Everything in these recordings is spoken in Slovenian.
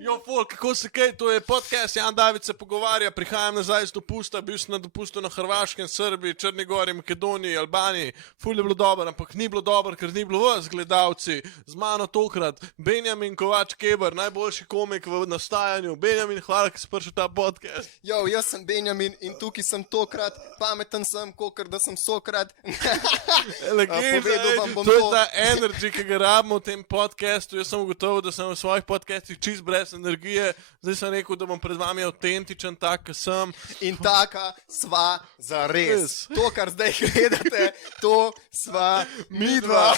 Jo, folk, kako se kaj, to je podcast, Jan David se pogovarja, prihajam nazaj z dopusta, bil sem na dopustu na Hrvaškem, Srbiji, Črni Gori, Makedoniji, Albaniji, ful je bilo dobro, ampak ni bilo dobro, ker ni bilo vas, gledalci, z mano tokrat, Benjamin Kovač Keber, najboljši komik v nastajanju, Benjamin, hvala, ki si prišel ta podcast. Jo, jaz sem Benjamin in tukaj sem tokrat, pameten sem, kolikor da sem Sokrat. Povedal vam bom to. Je ta energy, ki ga rabimo v tem podcastu, jaz sem ugotovil, da sem v svojih podcastih čist brez energije, zdaj sem rekel, da bom pred vami avtentičen, tak, ki sem. In taka sva za res. To, kar zdaj gledate, to sva midva.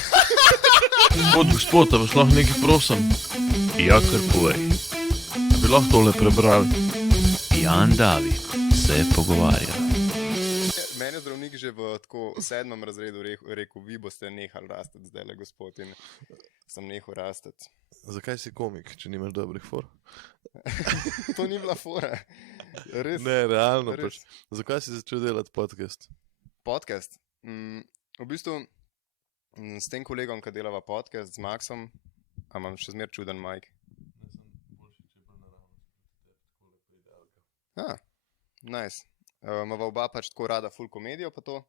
Gospod, a vas lahko nekaj prosim? Ja, kar povej. Bi lahko tole prebrali? Jan David se pogovarja. Meni je zdravnik že v tako 7. razredu rekel, vi boste nehali rastati zdajle, gospod, in sem nehal rastati. Zakaj si komik, če nimaš dobrih for? To ni bila fora. Res. Ne, realno Res. pač. Zakaj si začel delati podcast? Podcast? V bistvu s tem kolegom, ki delava podcast, z Maxom, a imam še zmer čuden mic. Nice. Mava oba pač tako rada full komedijo pa to.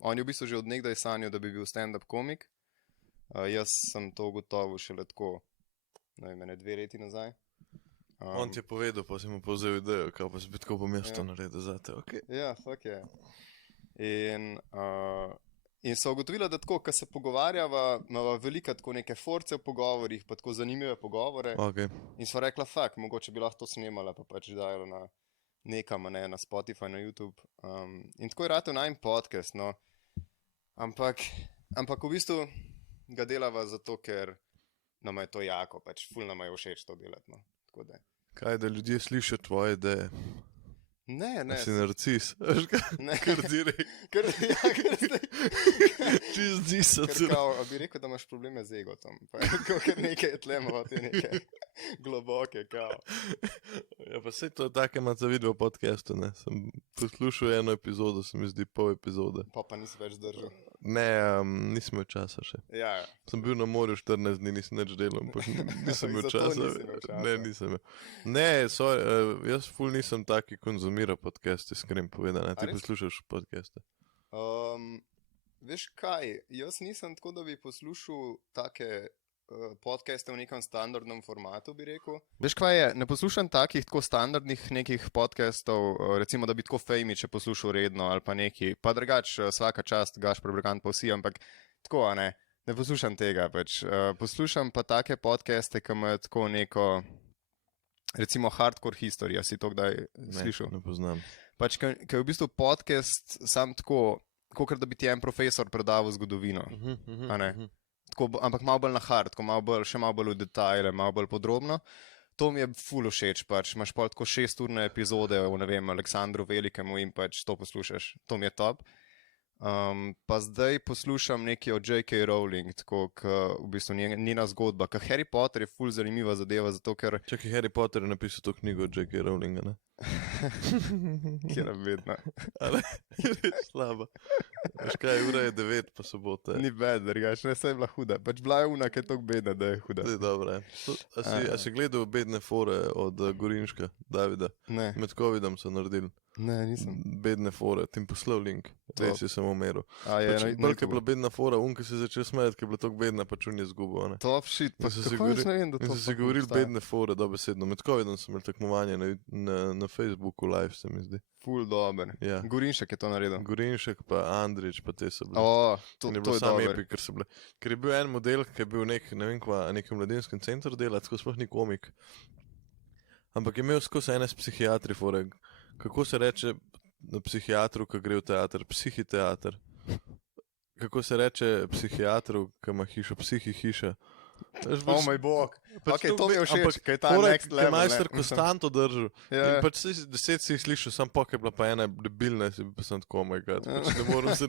On je v bistvu že od nekdaj sanjal, da bi bil stand-up komik. Jaz sem to ugotovil šele tako, ne vem, 2 leti nazaj. On ti je povedal, pa si mu povzel idejo, kao pa si bi tako po mestu naredil zate, ok. Ja, fuck je. In so ugotovila, da tako, ko se pogovarjava, imava velika tako neke force v pogovorih, pa tako zanimive pogovore. Ok. In sva rekla, fuck, mogoče bi lahko to snemala, pa pač dajala na nekam, ne, na Spotify, na YouTube. In tako je ratel najm podcast, no. Ampak v bistvu ga delava zato, ker nama je to jako, pač ful nama je všeč to delati, no. Tako da. Kaj, da ljudje slišijo tvoje ideje? Ne. Si narcis, veš kaj? Ne. Kar direkt. Kar zdaj. Čist disa. A bi rekel, da imaš probleme z egotom. Pa kar nekaj je tle, malo te neke globoke, kao. Ja, pa sej to take imate video v podcastu, ne. Sem poslušal eno epizodo, se mi zdi pol epizode. Pa nisi več držal. Ne, nisem imel časa še. Ja. Sem bil na morju 14 dni, nisem nič delal, ampak nisem imel Zato časa. nisi imel časa. Ne, nisem imel. Ne, sorry, jaz ful nisem taki konzumiral podcast, iskreno povedano. Ti res? poslušaš podcaste? Veš kaj, jaz nisem tako, da bi poslušal take podcaste v nekem standardnem formatu, bi rekel. Veš kaj je, ne poslušam takih tako standardnih nekih podcastov, recimo, da bi tako Fejmi, če poslušal redno ali pa neki, pa drugač vsaka čast, Gašper Bregant pa vsi, ampak tako, a ne poslušam tega, pač. Poslušam pa take podcaste, ki imajo tako neko, recimo Hardcore History, a si to kdaj slišal? Ne poznam. Pač, ker je v bistvu podcast sam tako, kakor da bi ti en profesor predaval zgodovino, a ne? Tako, ampak malo bolj na hard, še malo bolj v detajle, malo bolj podrobno. To mi je ful všeč, pač imaš pol tako 6-urne epizode o, ne vem, Aleksandru Velikemu in pač to poslušaš, to mi je top. Pa zdaj poslušam nekaj o J.K. Rowling, tako, v bistvu njena zgodba, ker Harry Potter je ful zanimiva zadeva, zato ker... Čakaj, Harry Potter je napisal to knjigo o J.K. Rowlinga, ne? Kjer je vedno. Ale, je slaba. Veš kaj, ura je 9 pa sobote. Ni bed, drugač, ne, saj je bila huda. Pač bila je una, ki je toliko bedna, da je huda. Je dobro, je. A si gledal bedne fore od Gorinška, Davida? Ne. Med covidom so naredili. Ne, nisem. Bedne fore, ti poslal link. Res je samo umeril. Pač je bila bedna fora, ki se je začel smejati, ki je bila toliko bedna, pač on je zgubil, ne? Top shit, pa kako jaz ne vem, da to... In so se govorili bedne fore, dobesedno. Med covidom so imeli tekmovanje na Facebooku live, se mi zdi. Ful dober. Ja. Gorinšek je to naredil. Gorinšek pa Andrić pa te so bili. To je sam dober. epic, ker je bil en model, ki je bil nekem mladinskem centru delati, tako sploh ni komik. Ampak je imel skozi ene s psihiatri fore. Kako se reče na psihiatru, ki gre v teater? Psihiteater. Kako se reče psihiatru, ki ima hišo? Psihihiša. Oh moj bog. Ok, to mi je všeč, kaj je ta next level. Kaj je majster konstanto držal. Ja. In pač 10 si jih slišal, sam pa je bila pa ena debilna, si bi pa sem tako, oh my god, pač ne morem se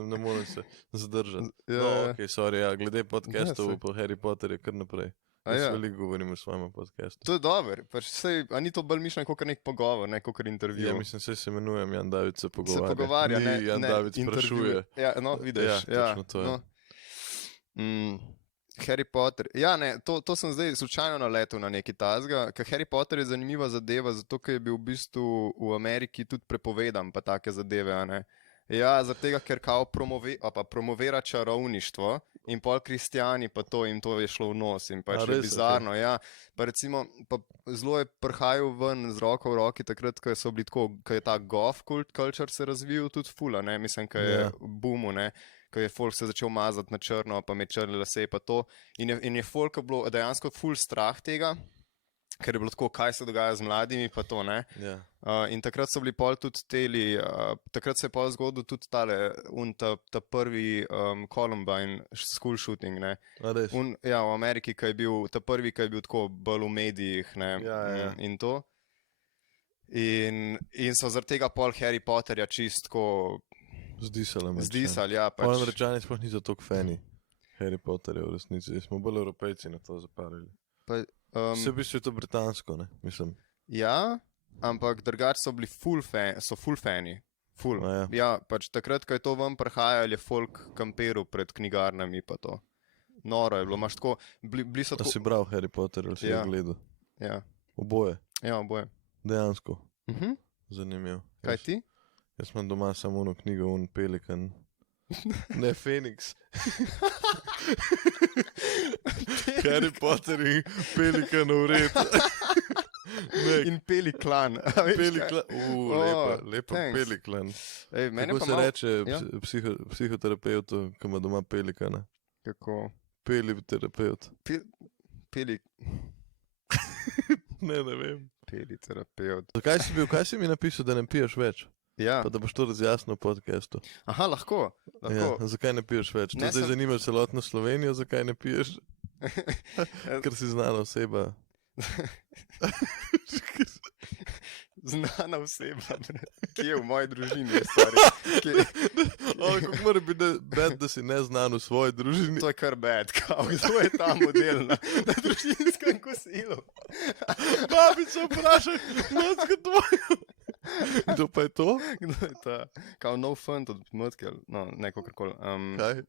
ne morem se zadržati. No, ok, sorry, ja, glede podcastov po Harry Potterju kar naprej. Jaz veliko govorim o svojem podcastu. To je dober, pač sej, a ni to bolj mišljeno kot nek pogovor, ne kot intervju? Ja, mislim, se imenujem Jan David se pogovarja. Se pogovarja, ni Jan David sprašuje. Ja, no, vidiš. Ja, točno to je. No. Harry Potter. Ja, ne, to sem zdaj slučajno naletel na neki tazga, ker Harry Potter je zanimiva zadeva, zato ker je bil v bistvu v Ameriki tudi prepovedan, pa take zadeve, a ne. Ja, zaradi tega, ker kao promovira čarovništvo in pol kristjani pa to jim to je šlo v nos in pač je bizarno, ja. Pa recimo, pa zelo je prhajal ven z roko v roki takrat, ko so bili tako, ko je ta goth culture se razvil tudi fula, ne, mislim, ko je boomu, ne. Ko je folk se začel mazati na črno, pa imeti črne lase, pa to. In je folka bilo dejansko ful strah tega, ker je bilo tako, kaj se dogaja z mladimi, pa to, ne. Ja. In takrat so bili pol tudi takrat se je pol zgodil tudi ta prvi Columbine school shooting, ne. Ja, v Ameriki, ki je bil, ta prvi, ki je bil tako bolj v medijih, ne, in to. In so zaradi tega pol Harry Potterja čistko Zdisali, ja. Pač. Američani sploh niso toliko fani Harry Potterja v resnici. Smo bolj Evropejci na to zaparili. Vse v bistvu je to britansko, ne? Mislim. Ja, ampak drugače so bili ful fani. Ful. Ja, pač takrat, ko je to ven prihajal, je folk kamperu pred knjigarnami pa to. Noro je bilo, imaš tako, bili so tako... A si bral Harry Potter ali si ga gledal? Ja. Oboje? Ja, oboje. Dejansko? Zanimivo. Kaj ti? Jaz imam doma samo ono knjigo, Pelikan. Ne, Feniks. Harry Potter in Pelikanov red. In Peliklan. Lepo Peliklan. Kako se reče psihoterapeutu, ki ima doma Pelikana? Kako? Peliterapeut. Ne vem. Peliterapeut. Kaj si mi napisal, da ne piješ več? Ja. Pa da boš to razjasnil v podcastu. Aha, lahko. Ja, zakaj ne piješ več? To zdaj zanima celotno Slovenijo, zakaj ne piješ? Ker si znana oseba. Znana oseba, ki je v moji družini, stari. Kako mora biti bad, da si neznan v svoji družini? To je kar bad, kao, to je ta model na družinskem kosilu. Babico vprašaj, mocko tvojo. Kdo pa je to? Kdo je ta? Kao no fun od motke, no, neko karkoli. Kaj?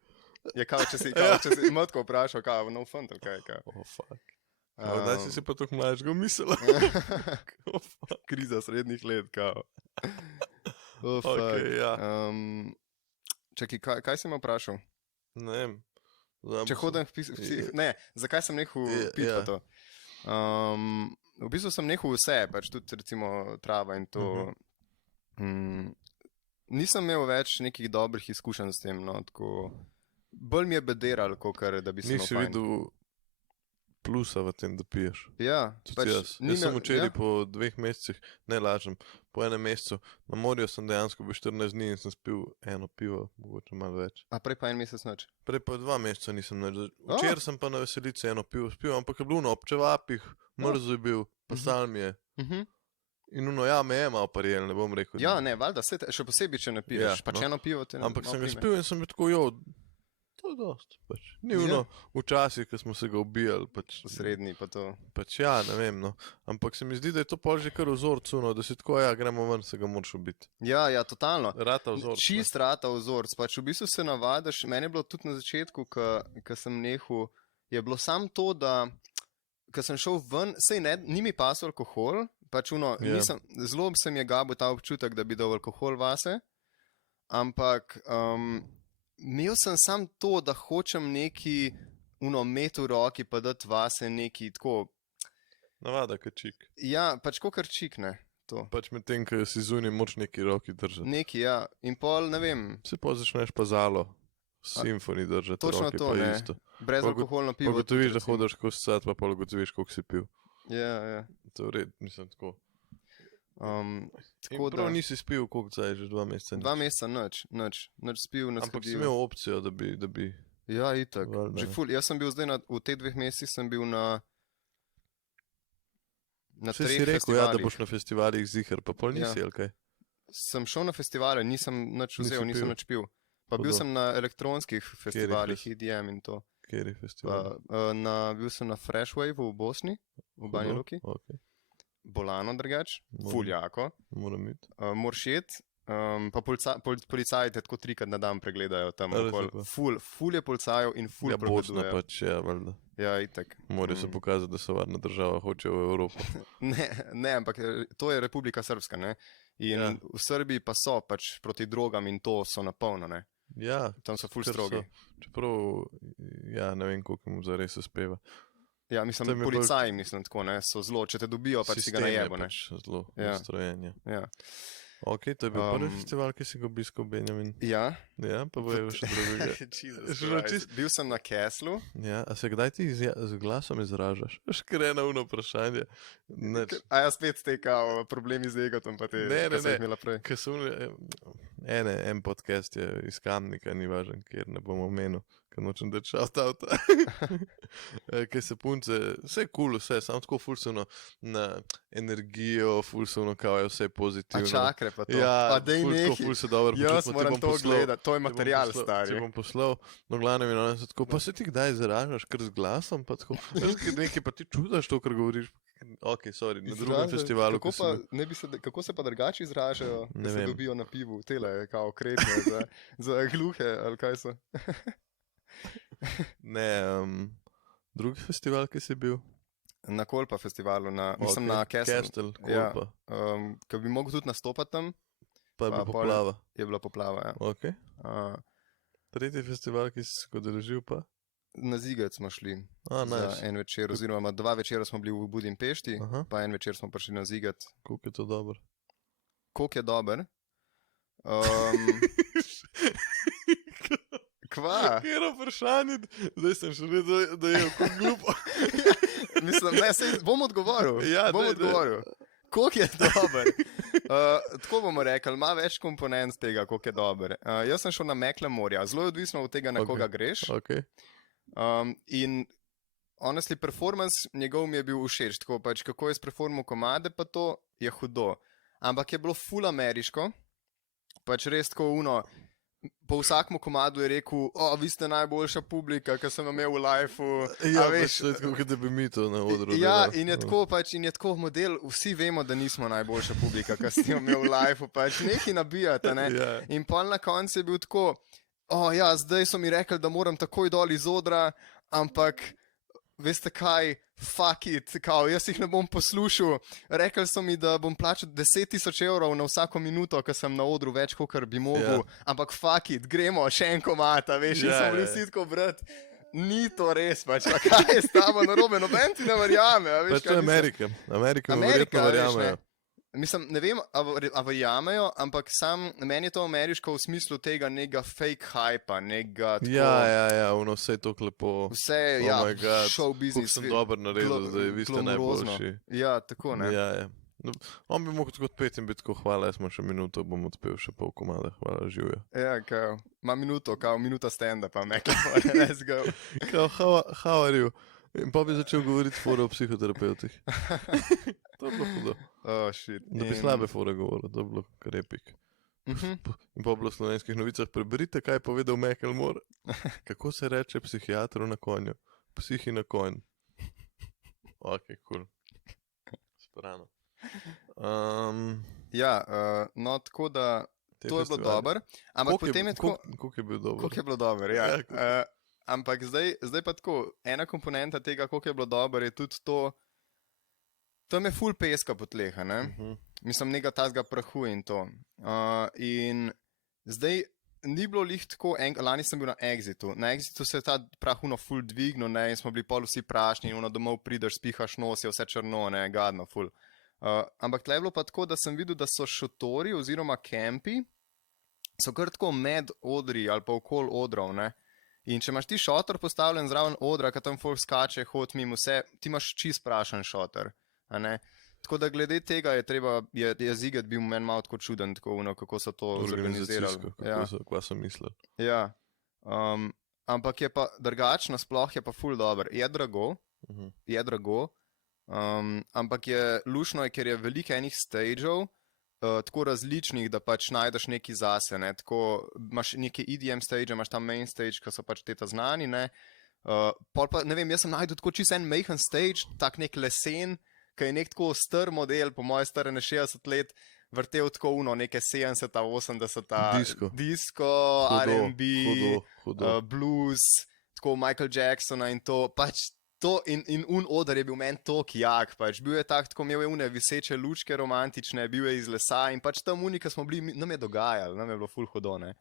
Je kao, če si motko vprašal, kao no fun, ali kaj, kao. Oh, fuck. Daj si pa tako mlačko mislila. Oh, fuck. Kriza srednjih let, kao. Oh, fuck. Okay, ja. Čakaj, kaj si me vprašal? Ne vem. Če hodim ne, zakaj sem nehal piti pa to? V bistvu sem nehal vse, pač tudi recimo trava in to. Nisem imel več nekih dobrih izkušenj s tem, no, tako. Bolj mi je bederal, kakor da bi se nisi videl plusa v tem, da piješ. Ja. Pač jaz sem včeraj po 2 mesecih, ne lažem, po 1 mesecu, na morju sem dejansko bil 14 dni in sem spil 1 pivo, mogoče malo več. A prej pa 1 mesec nič? Prej pa 2 meseca nisem nič. Včeraj sem pa na veselici 1 pivo spil, ampak je bilo na občevapih, mrzo je bil, pa stal mi je. In ja, me je malo parijel, ne bom rekel. Ja, ne, valjda, še posebej, če ne piješ, pač 1 pivo te ne. Ampak sem ga spil in sem bil tako, to je dost, pač. Ni včasih, ko smo se ga ubijali, pač. Srednji pa to. Pač ja, ne vem, no. Ampak se mi zdi, da je to pol že kar vzorc, da si tako, ja, gremo ven, se ga moraš ubiti. Ja, totalno. Rata vzorc. Čist rata vzorc, pač v bistvu se navadaš, meni je bilo tudi na začetku, ko sem nehal, je bilo samo to, da, ko sem šel ven, sej ne, ni mi pasal alkohol, pač zelo se mi je gabo ta občutek, da bi dal alkohol vase, ampak imel sem sam to, da hočem neki met v roki pa dati vase neki tako... Navada, kačik. Ja, pač kakor čik, ne. To. Pač med tem, ko si zunaj, moraš neki roki držati. Neki, ja. In pol, ne vem... Se pa začneš pa zalo, simfoni držati točno roki, to, pa ne. isto. Brezalkoholno pivo. Pogotoviš, da hodaš kost sad, pa ugotoviš, koliko si pil. Ja. To je red, mislim, tako. Tako prav nisi spil, koliko zdaj, že 2 meseca? 2 meseca nič spil, ne skodil. Ampak si imel opcijo, da bi... Ja, itak. Že ful, jaz sem bil zdaj v teh 2 mesecih sem bil na 3 festivalih. Si rekel, ja, da boš na festivalih ziher, pa pol nisi, ali kaj? Sem šel na festivale, nisem nič vzel, nisem nič pil. Pa bil sem na elektronskih festivalih, EDM in to. Kjeri festival? Bil sem na Freshwave v Bosni, v Banja Luki. Okay. Bolano drugač, ful jako. Moram iti. Moraš jet. Pa policaji te tako 3-krat na dan pregledajo tam A, res okoli. tako? Ful je policajev in ful Ja, Bosna pregledujejo. pač, ja, valjda. Ja, itak. Morajo se pokazati, da so varna država, hočejo v Evropo. Ne, ampak to je Republika Srpska, ne? In Ja. v Srbiji pa so pač proti drogam in to so napolno, ne? Ja, Tam so ful ker strogi. Čeprav, ja, ne vem, koliko mu zares uspeva. Ja, Tam mislim, je bolj- policaji, mislim, tako, ne? So zelo, če te dobijo, pač si ga Sistem je najebo, ne? pač zelo Ja. ustrojen. Ja. Ja. Ok, to je bil prvi Um, festival, ki si ga obiskal, Benjamin. Ja. Ja, pa bojo še drugega. Jesus Že Christ. Bil sem na Keslu. Ja, a se kdaj ti z glasom izražaš? Škrena uno vprašanje. Neč, A ja, spet te kao problemi z egotom, pa te, Ne, ki sem ne. jih imela prej. Kaj so en podcast je iz Kamnika, ni važen, kjer ne bom omenil, ker nočem da shout out. Kaj se punce, vse je kul, vse, samo tako fulsovno na energijo, fulsovno kao je vse A pozitivno. čakre pa to. Ja, pa dej ful tako nehi. ful se dobro Jaz počutim, ti moram bom to poslal. gledati, to je Ti bom material, poslal- stari. Ti bom poslal, no glavno mi no, tako, pa se ti kdaj izražaš, kar z glasom, pa tako, nekaj pa ti čudaš to, kar govoriš. Ok, sorry, na drugem Izraža- festivalu, kako, ko pa, sem... ne bi se, kako se pa drugače izražajo, Ne da se vem. dobijo na pivu? Tele, kao kretnje za gluhe, ali kaj so? Ne, drugi festival, ki si bil? Na Kolpa festivalu, mislim Ok, na Kesel. Kestel, Ja. Kolpa. Ko bi mogel tudi nastopati tam, Pa je pa bila pol- poplava. je bila poplava. Ja. Ok. Uh, Tretji festival, ki si ga udeležil pa? na Ziget smo šli A, za nice. en večer, oziroma 2 večera smo bili v Budimpešti, Aha, pa en večer smo prišli na Ziget. koliko je to dobro. Koliko je dober? Kva? Kjero vprašanje, zdaj sem še rekel, da je kot glupo. Mislim, ne, sej bom odgovoril. Ja, bom daj, odgovoril. Koliko je dober? Tako bomo rekli, ima več komponent tega, koliko je dober. Jaz sem šel na Meklemorja, zelo je odvisno od tega, na Ok. koga greš. Ok, In honestly, performance njegov mi je bil všeč, tako pač, kako je spreformal komade, pa to je hudo. Ampak je bilo full ameriško, pač res tako uno. Po vsakmu komadu je rekel, vi ste najboljša publika, ki sem jo imel v lifeu. ja, A veš, to je tako, kot da bi mi to na odru. Ja, delali. in je tako pač, in je tako model, vsi vemo, da nismo najboljša publika, ki ste jo imel v lifeu, pač nekaj nabijate, ne. Ja. In pol na koncu je bil tako, ja, zdaj so mi rekli, da moram takoj dol iz odra, ampak veste kaj, fuck it, kao, jaz jih ne bom poslušal. Rekli so mi, da bom plačal 10.000 evrov na vsako minuto, ker sem na odru več, kot bi mogel, ampak fuck it, gremo še en komata, veš, in Ja, so ja. bili vsi tako, brat. Ni to res, pač, pa kaj je s tabo narobe, noben ti ne verjame. A, veš, Pač to kaj je mislim? Amerika. Amerika mu Amerika, verjetno veš, verjamejo. ne. Mislim, ne vem, a verjamejo, ampak sam meni je to ameriško v smislu tega nekega fake hypa, nekega tako, Ja, ono vse je tako lepo. vse, Oh ja, my God, show Kako business. sem dober naredil, zdaj vi ste glamurozno. najboljši. Ja, tako ne. Ja, ja. No, on bi mogel tako odpeti in biti tako, hvala, jaz imam še minuto, bom odpel še pol komada, hvala, živijo. Ja, kao, ima minuto, kao minuta stand-upa, Meklemore, let's go. Kao, how are you? In pa bi začel govoriti fore o psihoterapeutih. To je bilo hudo. Oh, shit. Da bi slabe fore govoril, to je bilo kar epik. Mhm. In pa bilo v slovenskih novicah, preberite, kaj je povedal Mekelmor. Kako se reče psihiatru na konju? Psihi na konj. Ok, cool. Sprano. Ja, no, tako da to je bilo dobro, ampak potem je tako... Koliko je bil dober? Koliko je bilo dobro, ja. Ja, koliko- Ampak zdaj pa tako, ena komponenta tega, koliko je bilo dobro, je tudi to, tam je full peska po tleh, ne? Mislim, nekaj tazga prahu in to. In zdaj ni bilo lih tako, lani sem bil na Exitu. Na Exitu se je ta prahuno full dvignil, ne, in smo bili pol vsi prašni, in domov prideš, spihaš nos, je vse črno, ne, gadno, full. Ampak tle je bilo pa tako, da sem videl, da so šotori oziroma kempi, so kar tako med odri ali pa okoli odrov, ne. In če imaš ti šotor postavljen zraven odra, ki tam folk skače, hod mimo vse, ti imaš čist prašen šotor, a ne. Tako da glede tega je treba, je Ziget bil meni malo tako čuden, tako ono, kako so to zorganizirali. Organizacijsko, kako so mislili. Ja. Ampak je pa drugačno, sploh je pa ful dober. Je drago, ampak je lušno, ker je veliko enih stageov, tako različnih, da pač najdeš neki zase, ne, tako imaš neke EDM stage, imaš tam main stage, ki so pač teta znani, ne, pol pa, ne vem, jaz sem najdel tako čist en majhen stage, tak nek lesen, ki je nek tako star model, po moje stare ne 60 let, vrtel tako neke 70, 80, disco R&B, hudo. blues, tako Michael Jacksona in to, pač to in oder je bil meni tok jak, pač bil je tako imel je une viseče lučke romantične, bil je iz lesa in pač tam ki smo bili, nam je dogajalo, nam je bilo ful hudo, ne.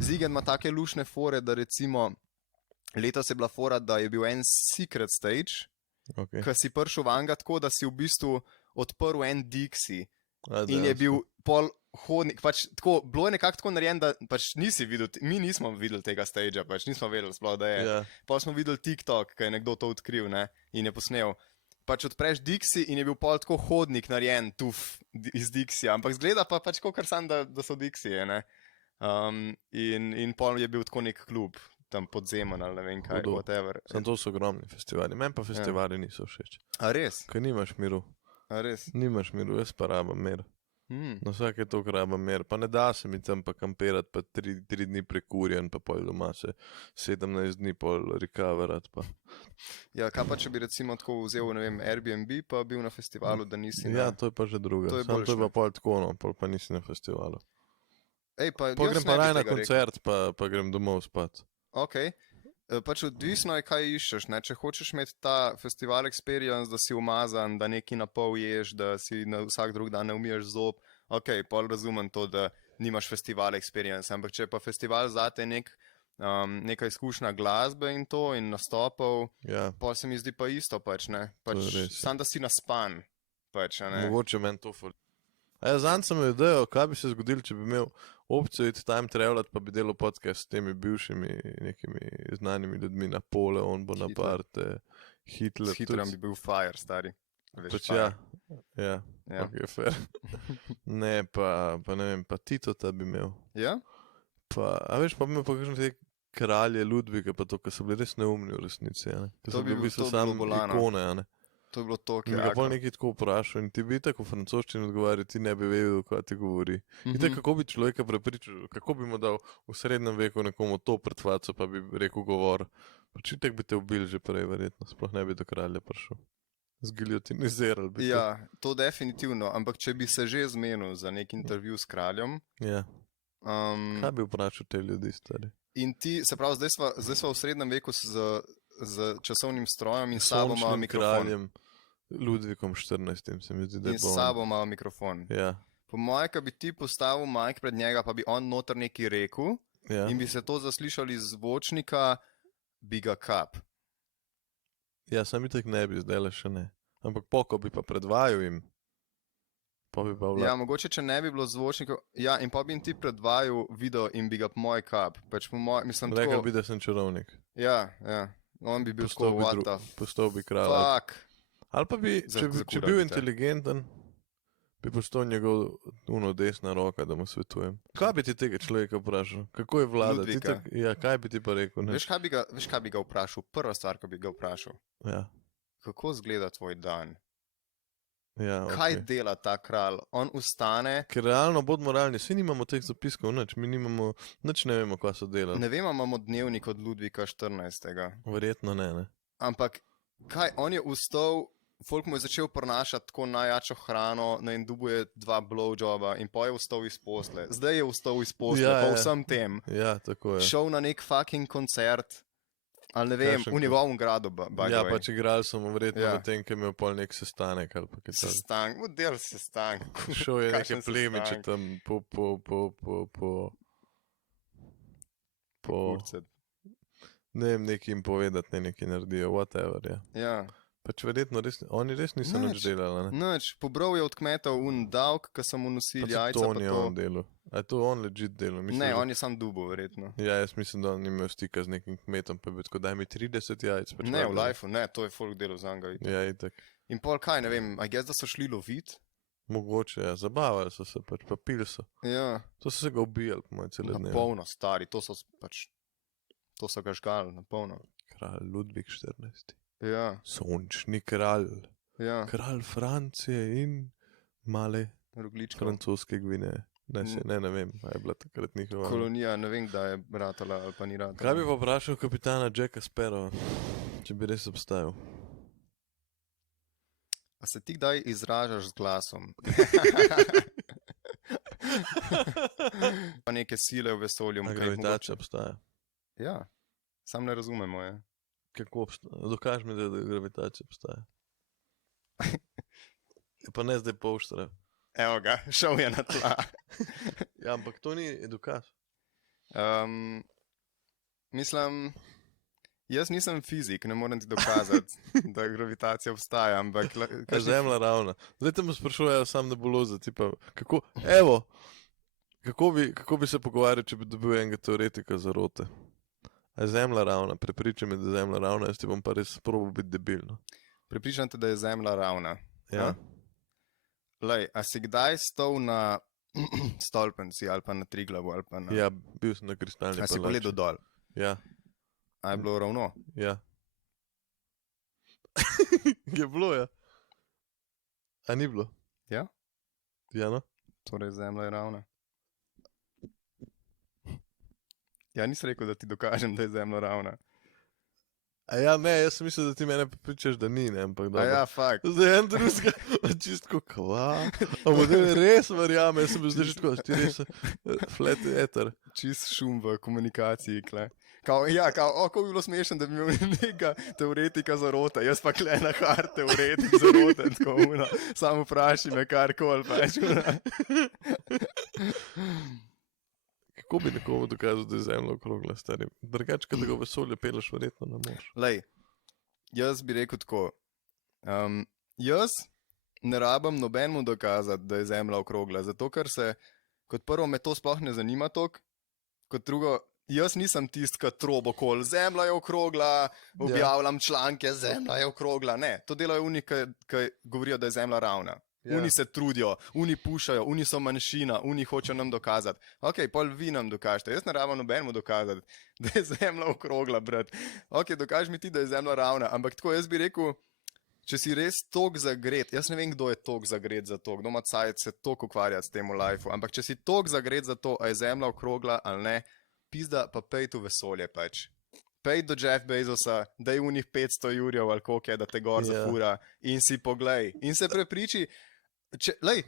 Zigen ima take lušne fore, da recimo letos je bila fora, da je bil en secret stage, ki si prišel vanga tako, da si v bistvu odprl en Dixie in je bil pol hodnik, pač tako, bilo je nekako tako narejen, da pač nisi videl, mi nismo videli tega stagea, pač nismo vedeli sploh, da je. Pol smo videli TikTok, ki je nekdo to odkril, ne, in je posnel. Pač odpreš Dixie in je bil pol tako hodnik narejen, iz Dixija, ampak zgleda pa pač kakor sam, da so Dixije, ne. In pol je bil tako nek klub, tam Podzemen ali ne vem kaj, whatever. Sam to so ogromni festivali, meni pa festivali niso všeč. A res? Ker nimaš miru. A res? Nimaš miru, jaz pa rabam mir. Na vsake to rabam mir, pa ne da se mi tam pa kamperat, pa 3 dni prekurjen, pa pol doma se 17 dni pol recoverat pa. Ja, kaj pa če bi recimo tako vzel, ne vem, Airbnb, pa bil na festivalu, da nisi Ja, to je pa že druga, samo to je pa pol tako, no, pol pa nisi na festivalu. Pa grem pa raj na koncert, pa grem domov spat. Ok, pač odvisno je, kaj iščeš, ne? Če hočeš imeti ta festival experience, da si umazan, da nekaj na pol ješ, da si na vsak drug dan ne umiješ zob, ok, pol razumem to, da nimaš festival experience, ampak če je pa festival zate neka izkušnja glasbe in to in nastopov, pol se mi zdi pa isto pač, ne? Pač sam, da si naspan, pač, ne? Mogoče meni to ful. Zanj sem idejo, kaj bi se zgodilo, če bi imel opcijo iti time travelat, pa bi delal podcast s temi bivšimi nekimi znanimi ljudmi, Napoleon Bonaparte, Hitler. S Hitlerem bi bil fire, stari. Pač ja, ok, fair. Ne, pa ne vem, pa Titota bi imel. Ja? A veš, pa bi imel pa kakšne te kralje Ludvika, pa to, ker so bili res neumni v resnici, ne. To bi bilo samo ikone, ne. To je bilo to, ki je pa nekaj tako vprašal in ti bi tako v francoščini odgovarjal, ti ne bi vedel, kaj ti govori. In tako, kako bi človeka prepričal, kako bi mu dal v srednjem veku nekomu to pred faco, pa bi rekel govor. Pač itak bi te ubili že prej, verjetno, sploh ne bi do kralja prišel. Zgiljotiniziral bi te. Ja, to definitivno, ampak če bi se že zmenil za nek intervju s kraljem. Ja. Kaj bi vprašal te ljudi, stari? In ti, se pravi, zdaj sva v srednjem veku z časovnim strojem in s sabo ima mikrofon. Kraljem Ludvikom 14. se mi zdi, da je in s sabo ima mikrofon. Ja. Po moje, ko bi ti postavil mic pred njega, pa bi on noter nekaj rekel in bi se to zaslišali z zvočnika, bi ga kap. Ja, sam itak ne bi, zdaj le še ne. Ampak ko bi pa predvajal jim, pa bi pa vlak. Ja, mogoče, če ne bi bilo zvočnikov, ja, in pa bi jim ti predvajal video in bi ga po moje kap. Pač po moje, mislim, tako... Rekel bi, da sem čarovnik. Ja, on bi bil tako, what the postal bi kralj. fuck. Ali pa bi, če bil inteligenten, bi postal njegov desna roka, da mu svetujem. Kaj bi ti tega človeka vprašal? Kako je vladati? Ja, kaj bi ti pa rekel? Veš, kaj bi ga vprašal? Prva stvar, ko bi ga vprašal. Ja. Kako izgleda tvoj dan? Ja, kaj dela ta kralj? On ustane... Ker realno bodimo realni, vsi nimamo teh zapiskov, nič, mi nimamo, nič ne vemo, kaj so delali. Ne vemo, imamo dnevnik od Ludvika 14. Verjetno ne. Ampak, kaj, on je vstal, folk mu je začel prinašati tako najjačo hrano, in dubuje 2 blowjoba in pa je vstal iz posle. Zdaj je vstal iz posle, po vsem tem. Ja, tako je. Šel na nek fucking koncert, ali ne vem, v njegovem gradu, by the way. Ja, pač igrali so mu verjetno v tem, ker je imel pol nek sestanek ali pa kaj tako. Sestanek, del sestanek. Šel je neke plemiče tam ne vem, nekaj jim povedati, nekaj naredijo, whatever, ja. Ja. Pač verjetno oni res niso nič delali, ne? Nič, pobral je od kmetov davk, ki so mu nosili jajca, pa to. Pa to on delal. A je to on legit delal? Ne, on je sam dubo, verjetno. Ja, jaz mislim, da on ni imel stika z nekim kmetom, pa bi tako, daj mi 30 jajc. Ne, v lifeu, ne, to je folk delal za njega. Ja, itak. In pol kaj, ne vem, I guess, da so šli lovit? Mogoče, ja, zabavali so se, pač pa pili so. Ja. To so se ga ubijali, po moj cele dneve. Na polno, stari, to so ga žgali, na polno. Kralj Ludvik 14. Ja. Sončni kralj. Ja. Kralj Francije in male francoske Gvineje. Ne vem, a je bila takrat njihova. Kolonija, ne vem, da je ratala ali pa ni ratala. Kaj bi pa vprašal kapitana Jacka Sparrowa, če bi res obstajal? A se ti kdaj izražaš z glasom? Pa neke sile v vesolju. A gravitacija obstaja. Ja, sam ne razumemo, je. Kako obstaja? Dokaž mi, da gravitacija obstaja. Pa ne zdaj polštra. Evo ga, šel je na tla. Ja, ampak to ni dokaz. Mislim, jaz nisem fizik, ne morem ti dokazati, da gravitacija obstaja, ampak... Kaj Zemlja ravna. Zdaj te me sprašujejo sam nebuloza, tipa, kako, evo, kako bi se pogovarjal, če bi dobil enega teoretika zarote? A je Zemlja ravna? Prepričaj me, da je Zemlja ravna, jaz ti bom pa res probal biti debilno. Prepričam te, da je Zemlja ravna. Ja. Lej, a si kdaj stal na stolpenci ali pa na Triglavu ali pa na... Ja, bil sem na kristalni A palači. si pogledal dol? Ja, A je bilo ravno? ja. Je bilo, ja. A ni bilo? Ja. Ja, no. Torej, Zemlja je ravna. Ja, nisem rekel, da ti dokažem, da je Zemlja ravna. A ja, ne, jaz sem mislil, da ti mene prepričaš, da ni, ne, ampak A dobro. ja, fakt. Zdaj en drugega, čistko kva. A model res verjame, jaz sem bil zdaj že tako, ti res flat eter. Čist šum v komunikaciji, kle. Kao, ko bi bilo smešno, da bi imel nekega teoretika zarote, jaz pa kle na hard teoretik zarote, tako uno, samo vpraši me karkoli, pač uno. Kako bi nekomu dokazal, da je Zemlja okrogla, stari? Drugače, kad ga v vesolje peleš, verjetno ne moš. Lej, jaz bi rekel tako, jaz ne rabim nobenemu dokazati, da je Zemlja okrogla, zato ker se, kot prvo, me to sploh ne zanima toliko, kot drugo, jaz nisem tist, ki trobo kol, Zemlja je okrogla, objavljam članke, Zemlja je okrogla, ne, to delajo oni, ki govorijo, da je Zemlja ravna. Ja. Oni se trudijo, oni pušajo, oni so manjšina, oni hočejo nam dokazati. Ok, pol vi nam dokažete, jaz ne rabim nobenemu dokazati, da je Zemlja okrogla, brat. Ok, dokaž mi ti, da je Zemlja ravna, ampak tako jaz bi rekel, če si res tok zagret, jaz ne vem, kdo je tok zagret za to, kdo ima cajt se tok ukvarjati s tem v lifeu, ampak če si tok zagret za to, a je Zemlja okrogla ali ne, pizda pa pej v vesolje pač. Pej do Jeff Bezosa, daj unih 500 jurjev ali koliko je, da te gor zafura in si poglej. In se prepriči, lej,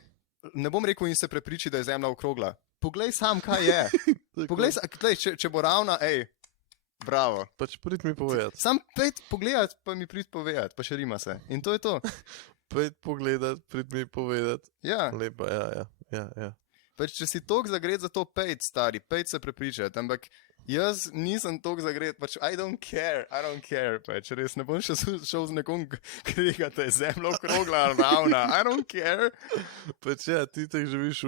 ne bom rekel in se prepriči, da je Zemlja okrogla. Poglej sam, kaj je. Poglej, če bo ravna, bravo. Pač prid mi povedati. Sam pejt pogledat, pa mi prid povedati, pa še rima se. In to je to. Pejt pogledat, prid mi povedati. Ja. Lepa, ja. Pač, če si tok zagret za to, pejt, stari, pejt se prepričati, ampak jaz nisem tok zagret, pač I don't care, pač res ne bom še šel z nekom kregati, da je Zemlja okrogla ali ravna, I don't care. Pač ja, ti tako živiš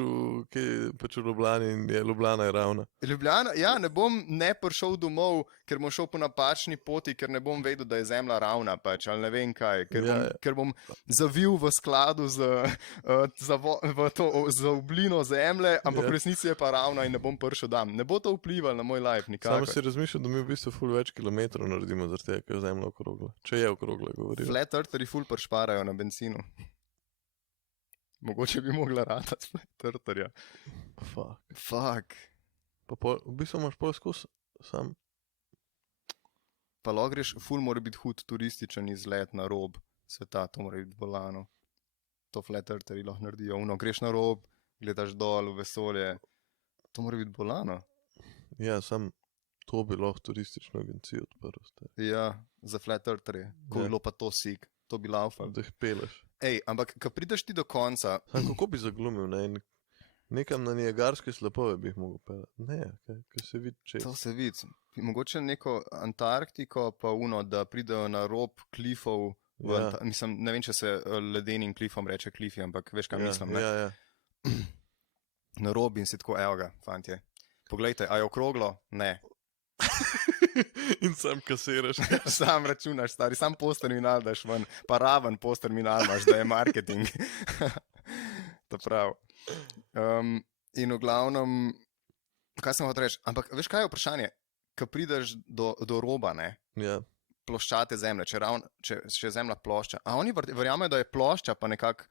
pač v Ljubljani in Ljubljana je ravna. Ljubljana, ja, ne bom prišel domov, ker bom šel po napačni poti, ker ne bom vedel, da je Zemlja ravna, pač, ali ne vem kaj, ker bom zavil v skladu z oblino Zemlje, ampak v resnici je pa ravna in ne bom prišel dam. Ne bo to vplivalo na moj life nikakor. Samo si razmišljal, da mi v bistvu ful več kilometrov naredimo zaradi tega, ker je Zemlja okrogla. Če je okrogla, govorim. Flat eartheri ful pršparajo na benzinu. Mogoče bi mogla ratati flat eartherja. Fuck. Pa v bistvu imaš pol skozi sam. Pa lahko greš, ful mora biti hud turističen izlet na rob sveta, to mora biti bolano. To flat eartheri lahko naredijo. Greš na rob, gledaš dol v vesolje. To mora biti bolano. Ja, sam to bi lahko turistično agencijo odprl. Ja, za flat eartherje. Ko bi bilo pa to sik, to bi laufal. Da jih peleš. Ampak, ko prideš ti do konca... Kako bi zaglumil, ne? Nekam na Niagarske slapove bi jih mogel pelati. Ne, kaj se vidi čez. To se vidi. Mogoče neko Antarktiko, pa da pridejo na rob klifov. Mislim, ne vem, če se ledenim klifom reče klifi, ampak veš, kaj mislim, ne? Ja. Na rob in si tako, evo ga, fantje. Poglejte, a je okroglo? Ne. In sam kasiraš. Sam računaš, stari, sam post-terminal daš ven, pa raven post-terminal imaš, da je marketing. To prav. In v glavnem, kaj sem hotel reči, ampak veš, kaj je vprašanje? Ko prideš do roba, ne? Ja. Ploščate zemlje, če je zemlja plošča. A oni verjamejo, da je plošča, pa nekako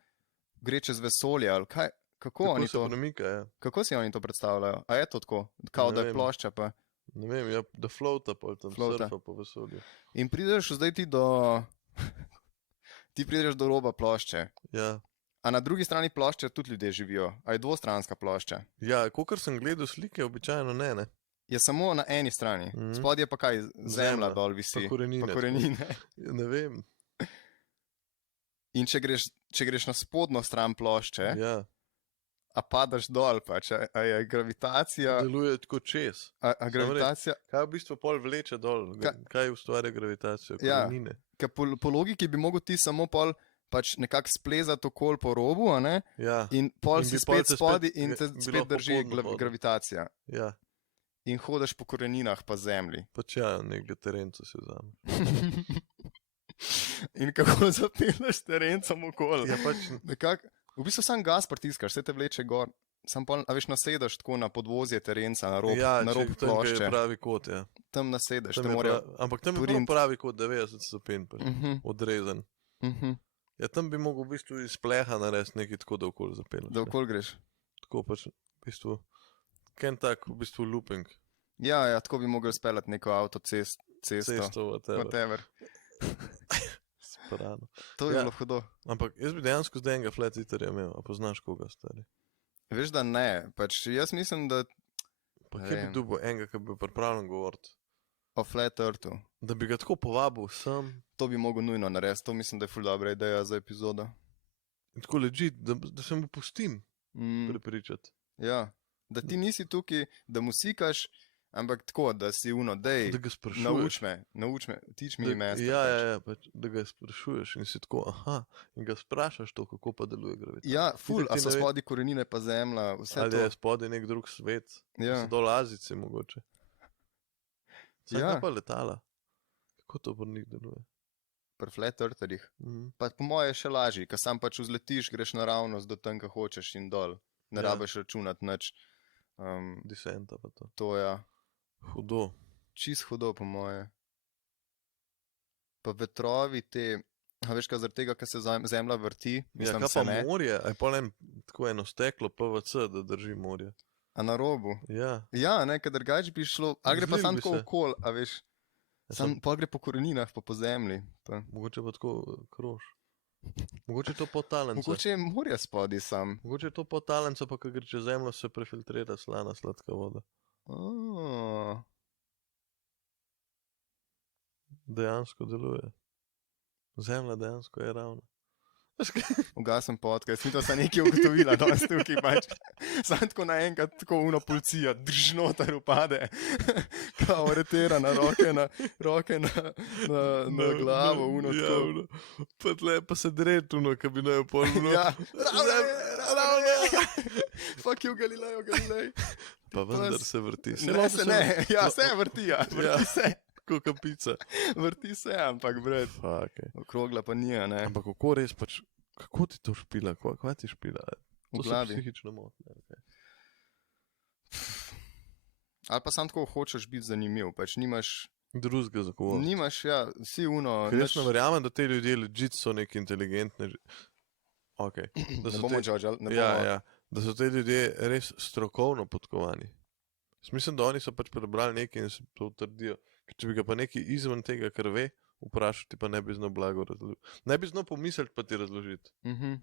gre čez vesolje, ali kaj? Kako oni to? Premika, ja. Kako si oni to predstavljajo? A je to tako? Kao da je plošča, pa... Ne vem, ja, da flota, pa tam surfa po vesolju. In prideš zdaj ti do ti prideš do roba plošče, Ja. a na drugi strani plošče tudi ljudje živijo, a je dvostranska plošča. Ja, kolikor sem gledal slike, običajno ne. Je samo na eni strani, spod je pa kaj, zemlja dol visi, Pa korenine. pa korenine. Ja, ne vem. In če greš na spodnjo stran plošče, Ja. a padaš dol, pač, a je gravitacija, Deluje tako čez. a gravitacija, Kaj v bistvu pol vleče dol? Kaj ustvarja gravitacijo? Ja. Korenine. ker po logiki bi mogel ti samo pol pač nekako splezati okoli po robu, a ne? Ja. In pol In si bi pol spet te spodi spet- in te bi spet lahko drži podno hodil. gravitacija. Ja. In hodeš po koreninah pa zemlji. Pač ja, nekaj terenca si vzame. In kako zapelješ terencem okoli. Ja, pač, V bistvu sam gas pritiskaš, se te vleče gor. Sam pol, a veš, nasedeš tako na podvozje terenca, na rob, ja, na rob tam, kjer je plošče. pravi kot, ja. Tam nasedeš, Tam te je morajo. ampak tam je prav porint. pravi kot 90 stopinj, pač, Mhm, odrezan. mhm. Ja, tam bi mogel v bistvu iz pleha narediti nekaj tako, da okoli zapelješ. Da okoli greš. Tako pač, v bistvu, ken tak, v bistvu looping, Ja, tako bi mogel speljati neko avtocesto. cesto, whatever. Whatever. Sparano. To je Ja. bilo hudo. Ampak jaz bi dejansko zdaj enega flat eaterja imel, a poznaš koga stari. Veš, da ne. Pač jaz mislim, da Pa Ne kje bi vem. dubo enega, ki bi pripravljen govoriti? o Flat Earthu. Da bi ga tako povabil sem, To bi mogel nujno narediti. To mislim, da je ful dobra ideja za epizodo. in tako ležit, da se mu pustim Mm, prepričati. ja. Da ti nisi tukaj, da musikaš, ampak tako, da si uno, dej, Da ga sprašuješ. nauč me, teach me master. Ja, pač, da ga sprašuješ in si tako, aha, in ga sprašaš to, kako pa deluje gravitacija. Ja, ful, Itak a ti so ne ve- spodi korenine pa zemlja, vse Ali to. je spodaj nek drug svet, Ja. so dol Azice mogoče. Zdaj Ja. pa letala. Kako to pri njih deluje? Pri Flat Eartherjih. Mhm. Pa po moje je še lažji, ker sam pač vzletiš, greš naravnost do tam, kjer hočeš in dol. Ne Ja. rabiš računati nič. Desenta pa to. To je Hudo. čist hudo, po moje. Pa vetrovi te, a veš, kaj zaradi tega, ker se zemlja vrti, Ja, mislim, kaj se pa ne, morje? A je pa tako eno steklo PVC, da drži morje. a na robu. Ja. Ja, ne, ker drugače bi šlo, a gre pa Zlil sam bi tako se. okol, a veš, Ja, sam pa gre po koreninah, pa po zemlji. Pa. Mogoče pa tako krož. Mogoče je to potalenca. Mogoče je morje spodaj sam. Mogoče je to potalenca, pa ko gre čez zemljo, se prefiltrira slana sladka voda. Oh. Dejansko deluje. Zemlja dejansko je ravna. Ugasem podcast, mi to sta nekaj ugotovila, danes tukaj pač. Sam tako naenkrat, tako uno policija, držnotar upade, kao aretirana, roke na glavo, uno ja, tako. uno. Pa tle pa se dretuno, ki bi naj polno. Ja, ravno, fuck you, Galileo, Galilej. Pa vendar se vrti. Ne, se ne, ja, se vrti, ja, vrti Ja. se, Ko kapica. vrti se, ampak bret, Okay. okrogla pa ni, a ne, Ampak kako res pač, kako ti to špila, kva ti špila? v To so glavi. psihično motne. Okay. Ali pa sam tako hočeš biti zanimiv, pač nimaš, Drugega za kovo. ja, si uno, Ker jaz ne verjamem, da te ljudje legit so neki inteligentni. Okay. Da ne so bomo te, judgeali, ne bomo. ja, da so te ljudje res strokovno podkovani. Jaz mislim, da oni so pač prebrali nekaj in se to trdijo. Ker če bi ga pa nekaj izven tega, kar ve, vprašati pa ne bi znal blago razložiti. Ne bi znal pomisliti pa ti razložiti. Mhm.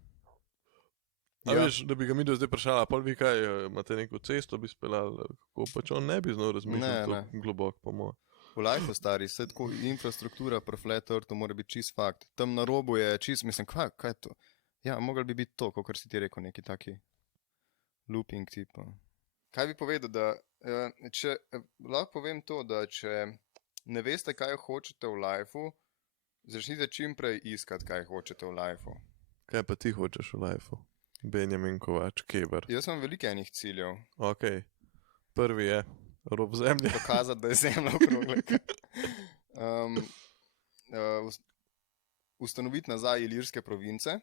A Ja. veš, da bi ga mi do zdaj vprašala, pa vi kaj, imate neko cesto, bi speljali, kako pač on ne bi znal razmišljati Ne, tako globoko, po mojem. V lifeu stari, vse tako infrastruktura pri Flat Earthu mora biti čist fakt. Tam na robu je čist, mislim, kaj je to? Ja, mogli bi biti to, kot si ti rekel, neki taki looping tipa. Kaj bi povedal, da lahko povem to, da če ne veste, kaj hočete v lifeu, začnite čim prej iskati, kaj hočete v lifeu. Kaj pa ti hočeš v lifeu? Benjamin Kovač, Keber. Jaz imam veliko enih ciljev. Ok, prvi je rob zemlje. Dokazati, da je zemlja okrogla. Ustanoviti nazaj ilirske province.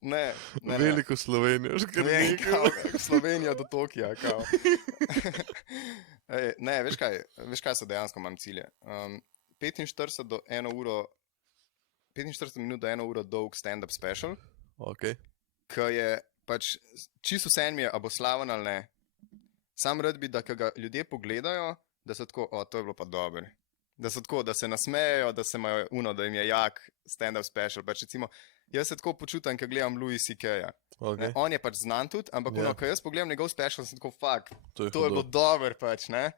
Ne. Veliko Slovenijo, Ne, škrnik. Slovenija do Tokija, kao. Ej, ne, veš kaj so dejansko imam cilje. 45 do 1 uro, 45 minut do 1 uro dolg stand-up special, Ok, ki je pač čisto vse mi je, a bo slaven ali ne. Sam rad bi, da ko ga ljudje pogledajo, da so tako, to je bilo pa dobro. Da so tako, da se nasmejejo, da se imajo da jim je jak stand-up special. Pač recimo, jaz se tako počutam, ko gledam Louis C.K.-ja. Okay. On je pač znan tudi, ampak ko jaz pogledam njegov special, sem tako, fuck, to je bilo dobro pač, ne?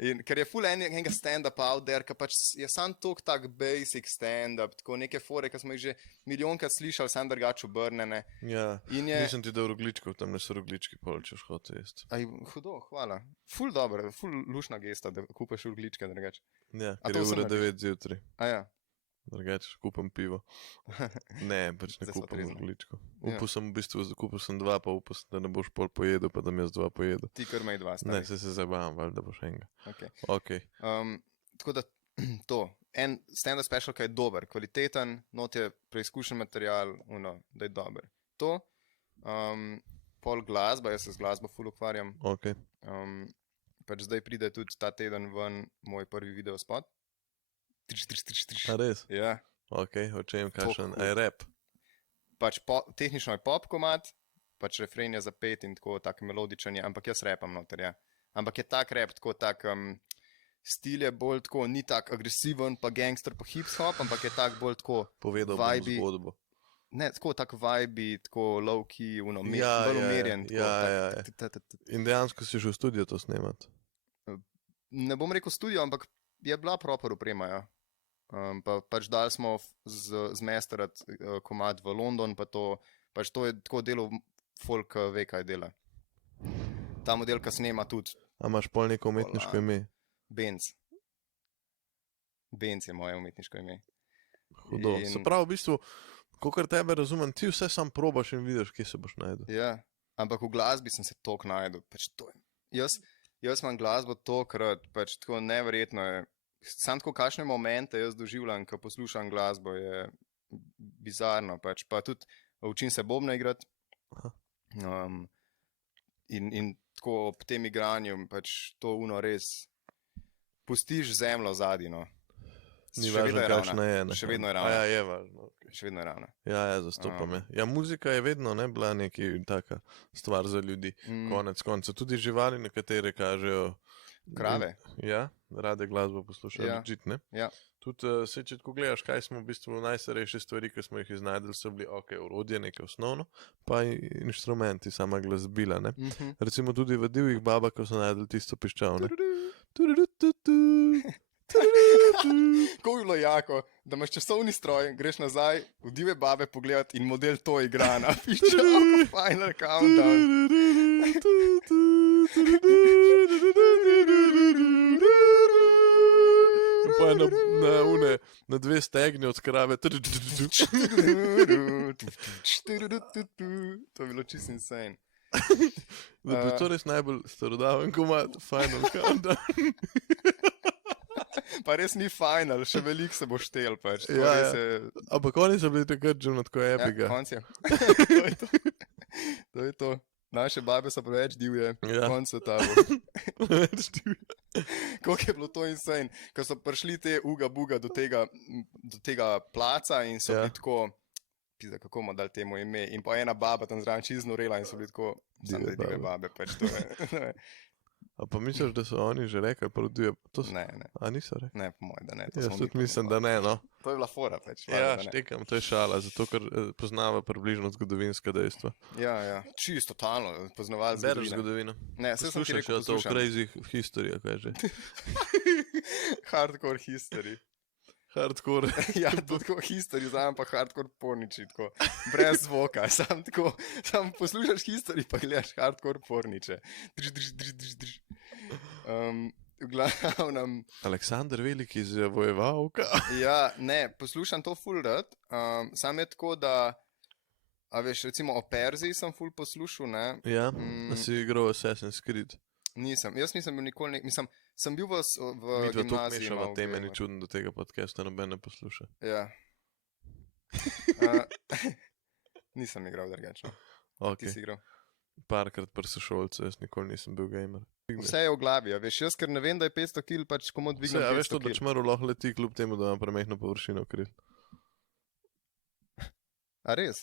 In ker je full enega stand-up out there, ki pač je sam tak basic stand-up, tako neke fore, ki smo jih že milijonkrat slišali, sam drugače obrnjene. Ja, nisem ti dal rogličkov, tam ne so roglički, pol češ hotel jesti. Aj, hudo, hvala. Full dobro, full lušna gesta, da kupaš rogličke drugače. Ja, ker je ura 9 zjutraj. A ja. Drugače, kupam pivo. Ne, pač ne kupam rogličko. Upal sem v bistvu, kupil sem 2, pa upal sem, da ne boš pol pojedel, pa da mi jaz 2 pojedel. Ti kar mej 2 stari. Ne, se zabavam, valjda, da boš enega. Ok. Tako da to, en stand-up special, ki je dober, kvaliteten, not je preizkušen material, da je dober. To, pol glasba, jaz se z glasbo ful ukvarjam. Ok. Pač zdaj pride tudi ta teden ven moj prvi video spot. A res? Ja. Ok, o čem kakšen, aj rap? Pač tehnično je pop komad, pač refren je zapet in tako tak melodičen je, ampak jaz rapam noter, ja. Ampak je tak rap, tako tak, stil je bolj tako, ni tak agresiven, pa gangster, pa hip-hop, ampak je tak bolj tako povedal bom zgodbo. Ne, tako tak vibe, tako low-key, bolj umerjen. Ja. In dejansko si že v studio to snemat? Ne bom rekel studio, ampak je bila proper oprema, ja. Pač dali smo zmesterat komad v London, pa to je tako delo folk ve, kaj dela. Ta model, ki snema tudi. A imaš pol neko umetniško ime? Benz. Benz je moje umetniško ime. Hudo. Se pravi, v bistvu, kakor tebe razumem, ti vse sam probaš in vidiš, kje se boš najdel. Ja, ampak v glasbi sem se tok najdel. Pač to je. Jaz imam glasbo tokrat, pač tako neverjetno je. Sam tako kakšne momente jaz doživljam, ko poslušam glasbo, je bizarno. Pač. Pa tudi učim se bobna igrati. In tako ob tem igranju pač to res pustiš zemljo zadnji, no. Ni važno, kakšna je, ne? Še vedno je ravna. Ja, je važno. Okay. Še vedno je ravna. Ja, zastopam je. Ja, muzika je vedno bila neki taka stvar za ljudi. Konec konca. Tudi živali nekatere kažejo. Krave. Ja, rade glasbo poslušajo, legit, ne? Ja. Tudi, če tako gledaš, kaj smo v bistvu najstarejše stvari, ki smo jih iznajdeli, so bili, orodje, nekaj osnovno, pa inštrumenti, sama glasbila, ne? Recimo tudi v Divjih babah, ko so najdeli tisto piščal, ne? Ko bi bilo jako, da imaš časovni stroj, greš nazaj v Divje babe pogledati in model to igra na piščal, Final Countdown. In pa je na 2 stegni od krave. To je bilo čist insane. Da bi to res najbolj starodaven komad, Final Countdown. Pa res ni final, še veliko se bo štel pač. Ja. Ampak oni so bili takrat že tako epiga. Ja, konc je. To je to. Naše babe so preveč divje. Ja. Konc je tabo. Preveč divje. Koliko je bilo to insane, ko so prišli te uga-buga do tega placa in so bili tako, pizda, kako bomo dali temu ime, in pa ena baba tam zraven čiznorela in so bili tako, sam da je divje babe, pač to je. A pa misliš, da so oni že rekli, parodijo? Ne. A niso rekli? Ne, po mojem, da ne. Jaz tudi mislim, da ne, no. To je bila fora, pač. Ja, štekam, to je šala, zato ker poznava približno zgodovinska dejstva. Ja, čisto totalno, poznaval zgodovino. Bereš zgodovino? Ne, se sem ti rekel, to crazy history, kaj že. Hardcore history. Hardcore. Ja, tako history, znam pa hardcore porniči, tako, brez zvoka, sam poslušaš history, pa gledaš hardcore porniče. Drž. V glavnem... Aleksandar Veliki zavojeval, Ja, ne, poslušam to full rad, sam je tako, da, a veš, recimo o Perziji sem full poslušal, ne? Ja, da si igral Assassin's Creed. Nisem, jaz nisem bil nikoli, sem bil v gimnaziji. Mi to mešava teme, ni čudno, da tega podcasta noben ne posluša. Ja. Nisem igral drugačno. Ok. Ti si igral? Parkrat pri sošolcu, jaz nikoli nisem bil gamer. Vse je v glavi, a veš, jaz ker ne vem, da je 500 kil, pač komu dvignem 500 kil. A veš to, da čmaru lahko leti kljub temu, da ima premehno površino kril. A res?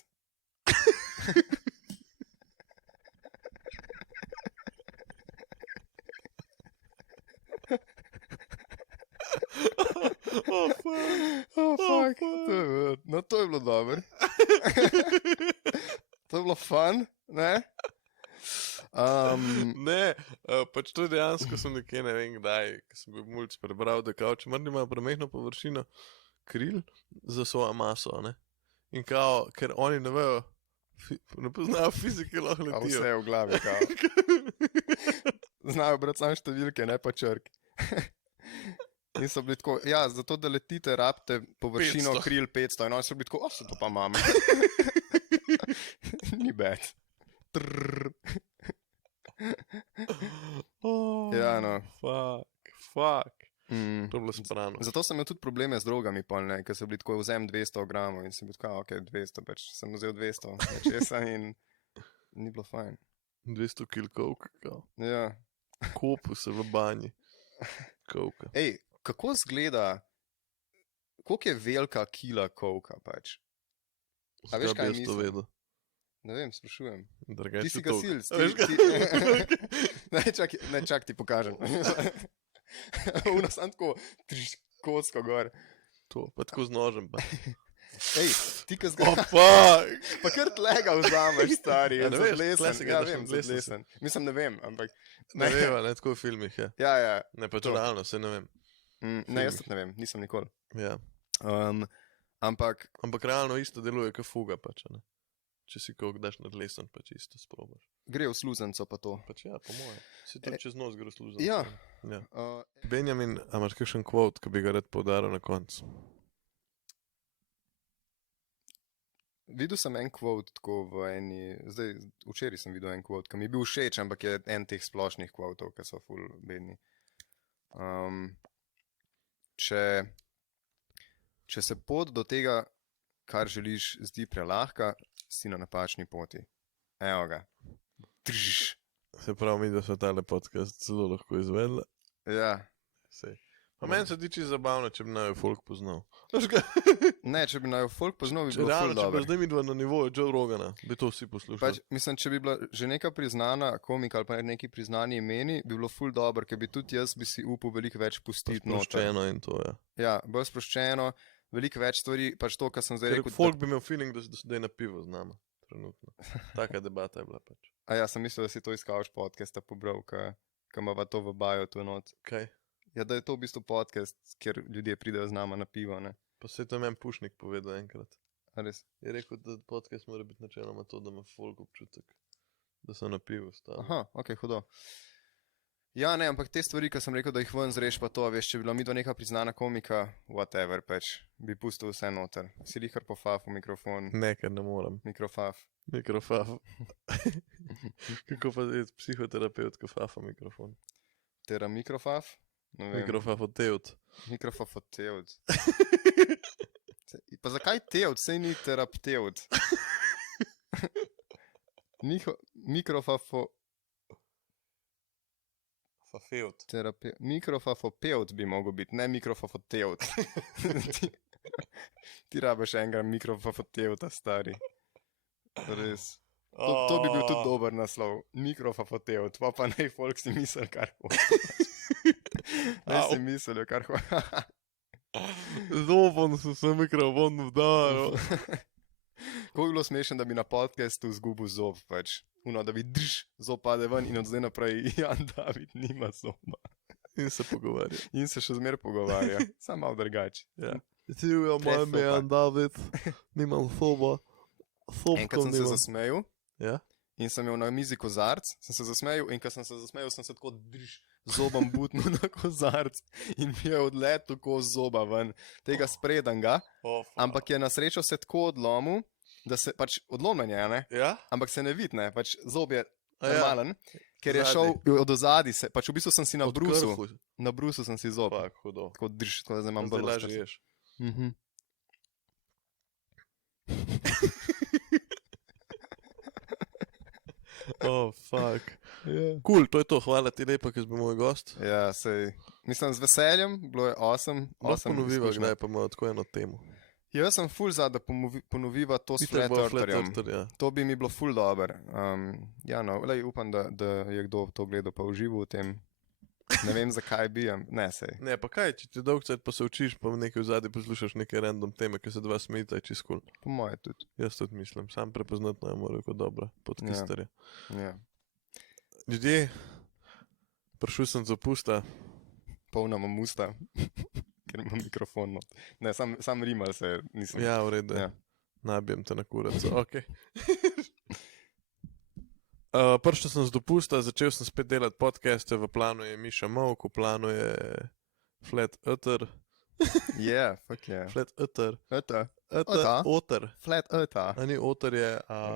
Oh, fuck. Oh, fuck. No, to je bilo dobro. To je bilo fun, ne? Ne, pač to je dejansko sem nekje, ne vem kdaj, ko sem bil mulj prebral, da kao, če mrni ima premehno površino kril za svojo maso, ne? In kao, ker oni ne vejo, ne poznajo fizike, lahko A letijo. vse je v glavi, kao. Znajo brati samo številke, ne pa črke. In so bili tako, ja, zato da letite, rabite površino 500. kril 500. In oni so bili tako, se to pa imamo. Ni bad. Trrr. Oh, Ja, no. Fuck. Mm. To je bilo sprano. Zato sem imel tudi probleme z drogami, pol, ne, ker so bili tako, vzem 200 gramov in sem bil tako, ok, 200, pač sem vzel 200 nečesa in ni bilo fajn. 200 kil coke, kao. Ja. Kopu se v banji. Coke. Ej, kako zgleda, koliko je velika kila koka, pač? A veš, kaj jaz to mislim? vedel? Ne vem, sprašujem. Drugače Ti si toliko. gasilc. A veš kaj? Ne, čak ti pokažem. Uno sam tako, kocko gor. To, pa tako z nožem. Pa. Ej, ti ka Oh, zgleda, fuck! pa kar tlega vzameš, stari, Ja, ne veš, zadlesen. klasika, Ja, da vem, sem odlesen. zadlesen. Mislim, ne vem, ampak... Ne veva, ne, tako v filmih, ja. Ja, ja. Ne, pa to To. realno, se ne vem. Ne, jaz tudi ne vem, nisem nikoli. Ja. Ampak, Ampak realno isto deluje, kot fuga, pač, a ne. Če si koga daš nadlesen, pač isto sprobaš. gre v sluzenco pa to. Pač ja, po moje. Si tudi čez nos gre služen. Ja. Ja. Uh, Benjamin, a imaš kakšen kvot, ki bi ga rad poudaril na koncu? Videl sem en quote tako v eni, zdaj, včeraj sem videl en quote, ki mi je bil všeč, ampak je en teh splošnih quotov, ki so ful bedni. Če se pot do tega, kar želiš, zdi prelahka, si na napačni poti. Evo ga. Trž. Se pravi, mi, da so tale podcast zelo lahko izvedli. Ja. Sej. Pa meni se tiče zabavno, če bi naj folk poznal. Veš kaj? Ne, če bi naj folk poznal, bi Če bilo realno, ful če bi dobro. zdaj midva na nivoju Joe Rogana, bi to vsi poslušali. Pač, mislim, če bi bila že neka priznana komika ali pa neki priznani imeni, bi bilo ful dobro, ker bi tudi jaz bi si upal veliko več pustiti noter. Sproščeno in to, ja. Ja, bolj sproščeno, veliko več stvari, pač to, kar sem zdaj Ker rekel. folk bi imel feeling, da je na pivo z nama. Trenutno. Taka debata je bila pač. A ja, sem mislil, da si to iskal podcasta pobral, ki imava to v bio tu not. Kaj? Ja, da je to v bistvu podcast, kjer ljudje pridejo z nama na pivo, ne? Pa se je to meni Pušnik povedal enkrat. A res? Je rekel, da podcast mora biti načeloma to, da ima folk občutek, da so na pivu stali. Aha, ok, hudo. Ja, ne, ampak te stvari, ki sem rekel, da jih ven zreš, pa to, veš, če bi bila midva neka priznana komika, whatever, pač, bi pustil vse noter. Si lihar pofaf v mikrofon, Ne, ker ne morem. mikrofaf. Mikrofaf. Kako pa je psihoterapeut, ko fafa mikrofon? Tera mikrofaf? Ne vem. Mikrofafoteut. Mikrofafoteut. Pa zakaj teut? Sej ni terapteut. Mikrofafo... Fafeut. Mikrofafopeut bi mogel biti, ne mikrofafoteut. Ti rabiš enega mikrofafoteuta, stari. Res. To bi bil tudi dober naslov. Mikrofafoteut, pa naj folk si misel, kar hoče. Naj si mislijo, kar hoče. Zopon sem se mikrofon vdajal. Kako bi bilo smešno, da bi na podcastu zgubil zob, pač. Uno, da bi drž, zob pade ven in od zdaj naprej Jan David nima zoba. In se pogovarja. In se še zmer pogovarja, sam malo drugače. Ja. Ti je moj ime Jan David, nimam soba. Enkrat sem se zasmejal Ja? in sem imel na mizi kozarc, sem se zasmejal in ko sem se zasmejal, sem se tako drž zobom butnil na kozarc in mi je odletel koz zoba ven, tega spredenga, ampak je na srečo se tako odlomil, da se pač odlomen je, ne? Ja? Ampak se ne vidi, ne, pač zob je A ja. normalen, ker je šel od ozadi, pač v bistvu sem si na Od brusu, krhu. na brusu sem si zob, Fak, hudo. tako drž, tako da zdaj imam Zdaj bolj lažje ješ. Oh, fuck. Cool, to je to, hvala ti lepa, ker si bil moj gost. Ja, sej, mislim z veseljem, bilo je awesome. Lahko ponoviva, izkušnja. kdaj pa imamo tako eno temo. Jaz sem ful za, da ponoviva to s Itak bo Flat Flat Eartherjem. Earther, ja. To bi mi bilo ful dober. Ja, no, lej, upam, da je kdo to gledal pa užival v tem. Ne vem, zakaj bijem. Ne, sej. Ne, pa kaj, če ti dolg cajt pa se učiš, pa v nekaj v zadnji poslušaš neke random teme, ki se dva smejita, je čist cool. Po moje tudi. Jaz tudi mislim, sam prepoznat ne morajo kot dobra podcasterja. Ja. Ljudje, prišel sem z opusta. Polna imam usta, ker imam mikrofon. No. Ne, sam rimal se, nisem. Ja, v redu. Ja. Nabijem te na kurac, ok. Prišel sem z dopusta, začel sem spet delati podcaste, v planu je Miša Mavk, v planu je Flat Earther. Yeah, fuck yeah. Flat Earther. Eta. Otter. Flat Eta. A ni otter je...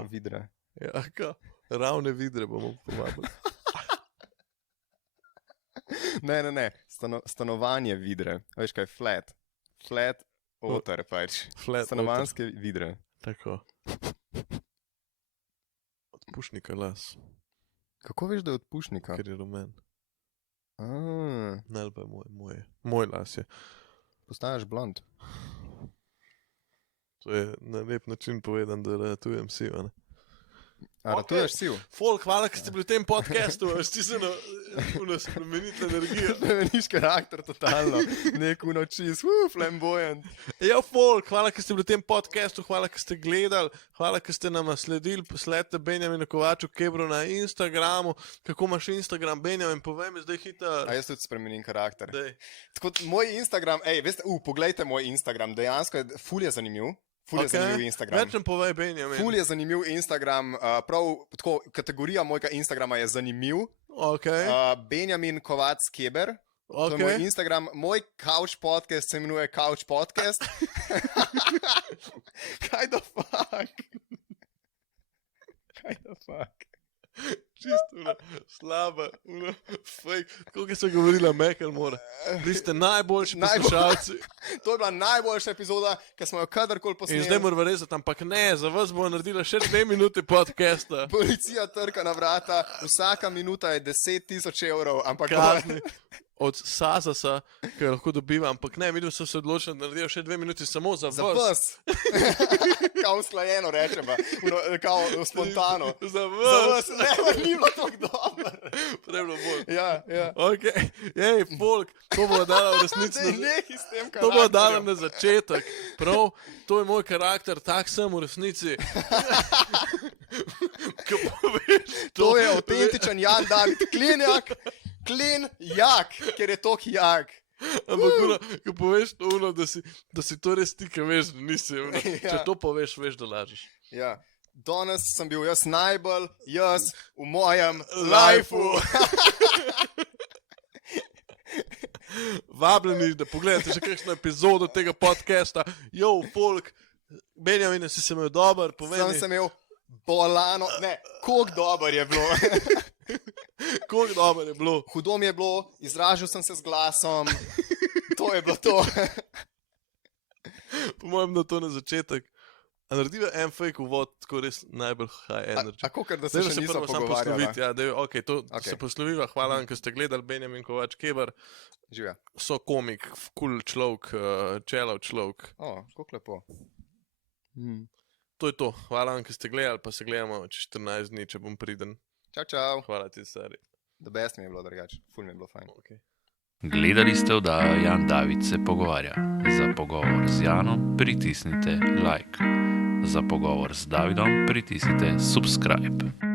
Vidre. Ja, ka, ravne vidre bomo povabili. Ne. Stanovanje vidre. Veš kaj, flat. Flat otter pač. Flat Stanovanske vidre. Tako. Odpušnika las, Kako veš, da je od pušnika? ker je rumen. Ah, Ne, ali pa moj las je. postaješ blond. To je na lep način povedan, da ratujem si, ne? A ratuješ siv? Folk, hvala, ker ste bili v tem podcastu, veš, ti se spremeniti energijo. Spremeniš karakter totalno. Nek unočis, flamboyant. Ja, folk, hvala, ker ste bili v tem podcastu, hvala, ker ste gledali, hvala, ker ste nama sledili, sledite Benjaminu Kovaču Kebru na Instagramu. Kako imaš Instagram, Benjamin, povej mi zdaj hitro. A jaz tudi spremenim karakter. Dej. Tako, moj Instagram, veste, poglejte moj Instagram, dejansko je ful je zanimiv. Ful je zanimiv Instagram. Več nam povej, Benjamin. Ful je zanimiv Instagram, prav tako, kategorija mojega Instagrama je zanimiv. Ok, Benjamin Kovac Keber. To je ok. moj Instagram, moj couch podcast se imenuje Couch Podcast. Kaj the fuck? Kaj the fuck? Čisto slaba, fake. Tako, ki so govorila Mekel mora. Vi ste najboljši poslušalci. To je bila najboljša epizoda, ki smo jo kadarkoli In zdaj posneli. moram rezati, ampak ne, za vas bo naredila še 2 minute podcasta. Policija trka na vrata, vsaka minuta je 10.000 evrov, ampak Kazni od Sazasa, ki jo lahko dobiva, ampak ne, vidim, so se odločili, da naredijo še 2 minuti samo za za vas. vas. Kao usklajeno rečemo, kao spontano. Za Za vas. vas, ne, ni bilo tako dobro. Prebilo bolj. Ja. Ok, jej, folk, to bo dala v resnici. Dej, nekaj s tem To bo dala karakterjem. na začetek. Prav, to je moj karakter, tak sem v resnici. Ko poveš To je avtentičen Jan David Klinjak. Klinjak, ker je tok jak. Ampak, ko poveš to, da si to res ti, ki veš, da nisi. Če Ja. to poveš, veš, da lažeš. Ja. Danes sem bil jaz najbolj jaz v mojem lifeu. Vabljeni, da pogledate še kakšno epizodo tega podcasta. Yo, folk, Benjamin, si se imel dober, povej mi, Sem imel bolano, ne, koliko dober je bilo. koliko dober je bilo. Hudo mi je bilo, izražal sem se z glasom. To je bilo to. Po mojem, da to na začetek. A narediva en fake uvod, tako res najbolj high energy. A kakor da se Dajmo še se nismo prvo sam pogovarjali. posloviti, ja, Ok. se posloviva. Hvala vam, ker ste gledali Benjamin Kovač Keber. Živja. So komik, cool človek, čelav človek. O, koliko lepo. To je to. Hvala vam, ker ste gledali, pa se gledamo čez 14 dni, če bom priden. Čau. Hvala ti, stari. The best mi je bilo drugače. Ful mi je bilo fajn. Okay. Gledali ste oddajo Jan David se pogovarja. Za pogovor z Janom pritisnite like. Za pogovor z Davidom pritisnite subscribe.